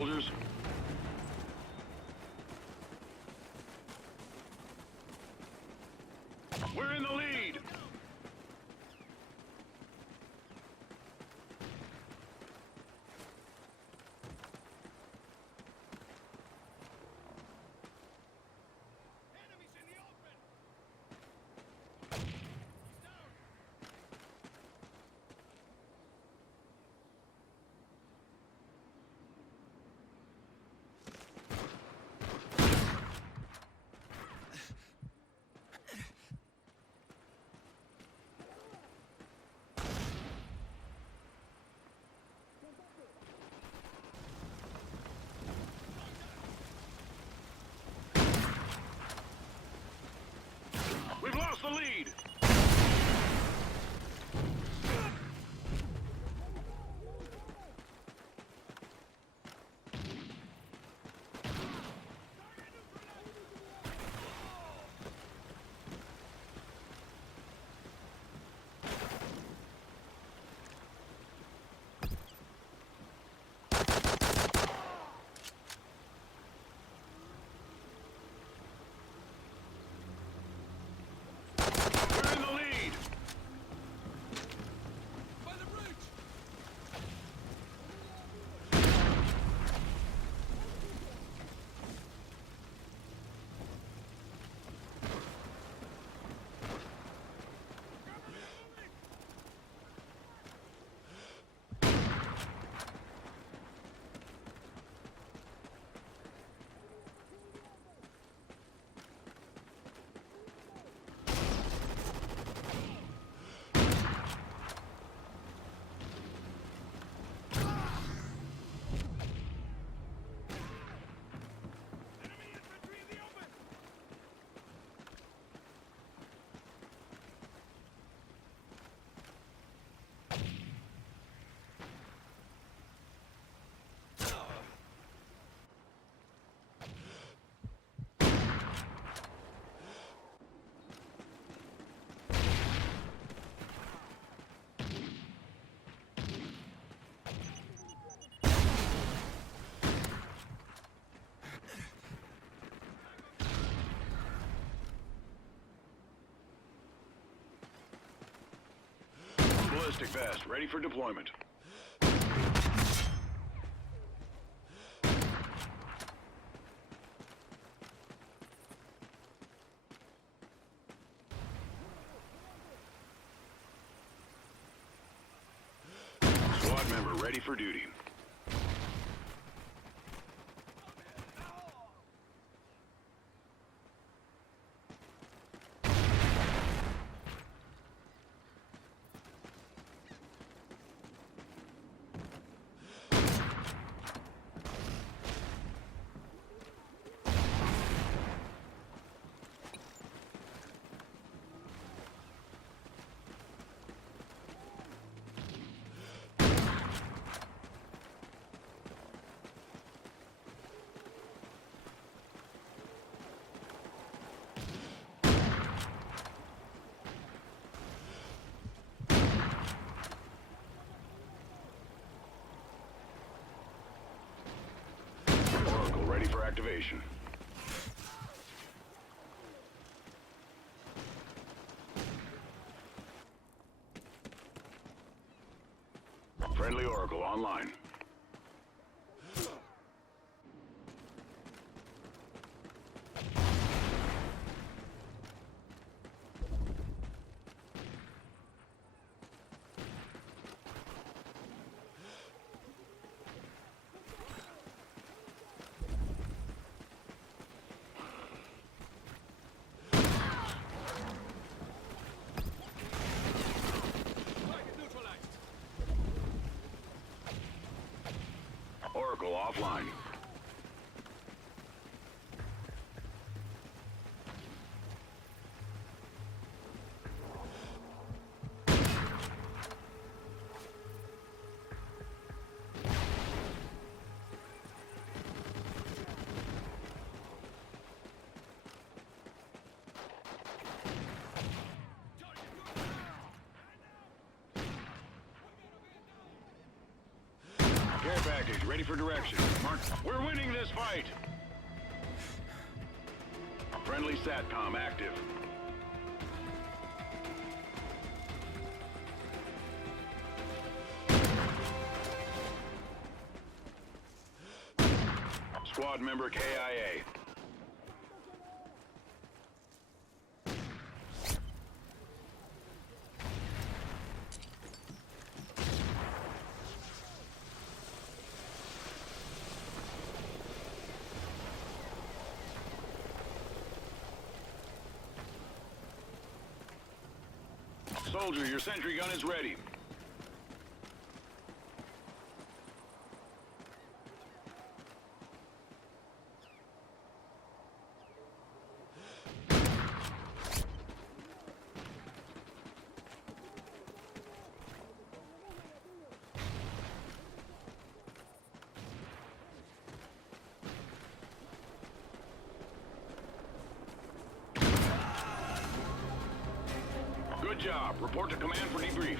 Soldiers. We're in the lead. Enemies in the open! He's down! We've lost the lead. We're in the lead. By the bridge! Enemy infantry in the open! Ballistic vest ready for deployment. Squad member ready for duty. Oracle ready for activation. Friendly Oracle online. Target neutralized! Oracle offline. Care package package ready for direction. Mark, we're winning this fight! Friendly SATCOM active. Squad member KIA. Soldier, your sentry gun is ready. Good job. Report to command for debrief.